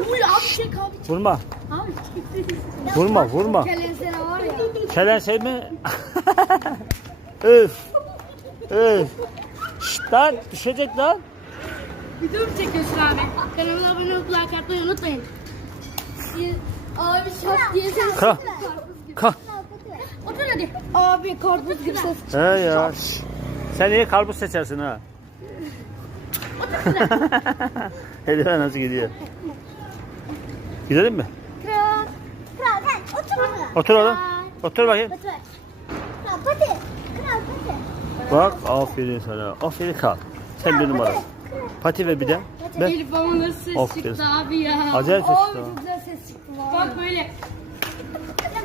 Abi çek abi çek. Vurma. Abi çek. Vurma vurma. Kelensene var ya. Çelen şey mi? Öf. Öf. Şşt lan düşecek lan. Video mu çekiyorsun abi? Kanalıma abone olup like atmayı unutmayın. Abi şap diye ses. Kalk. Kalk. Otur hadi. Abi karpuz gibi ses. He ya. şş. Sen iyi karpuz seçersin ha. Eldiven nasıl gidiyor? Gidelim mi? Kral. Kral gel otur bakalım. Otur oğlum. Otur bakayım. Otur. Kral pati. Kral pati. Bak aferin sana. Aferin kal. Sen bir numara. Pati ve bir de. Ver. Elif ama nasıl ses Aferin. çıktı abi ya. Acayip ses çıktı çok güzel ses çıktı. Bak böyle.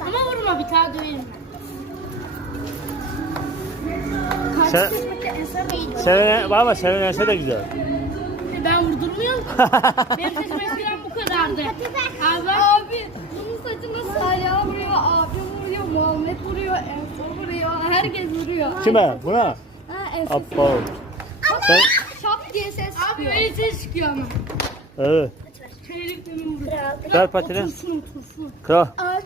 Ama vurma bir tane döverim ben. Sen, Seven, ama Seven Ense de güzel. Ben vurdurmuyorum. Benim sesim kadardı. Abi, abi bunun saçı nasıl hala vuruyor, abim vuruyor, Muhammed vuruyor, Ensar vuruyor, herkes vuruyor. Kime? Buna? Ha Ensar. Aptal. Sen, Şap diye ses Abi öyle ses çıkıyor ama. evet. Çeyrek benim vuruyor. Ver patini. Otursun otursun. Kral. Abi.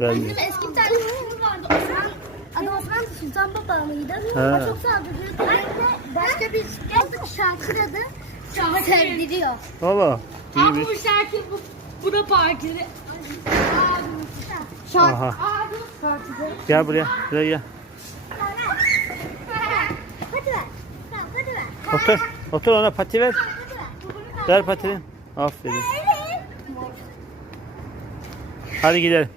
Vermiyor. Bizim eski bir tane kızımız vardı. Osman. Adı Osman Sultan Baba mıydı? O çok saldırıyordu. Ben de başka bir Şakir adı. Çok sevdiriyor. Valla. Abi İyiymiş. bu Şakir bu, bu da Pakir'i. Aha. Abi Pakir'i. Gel buraya. Buraya gel. Otur. Otur ona pati ver. Ver. Patini. Aferin. Hadi gidelim.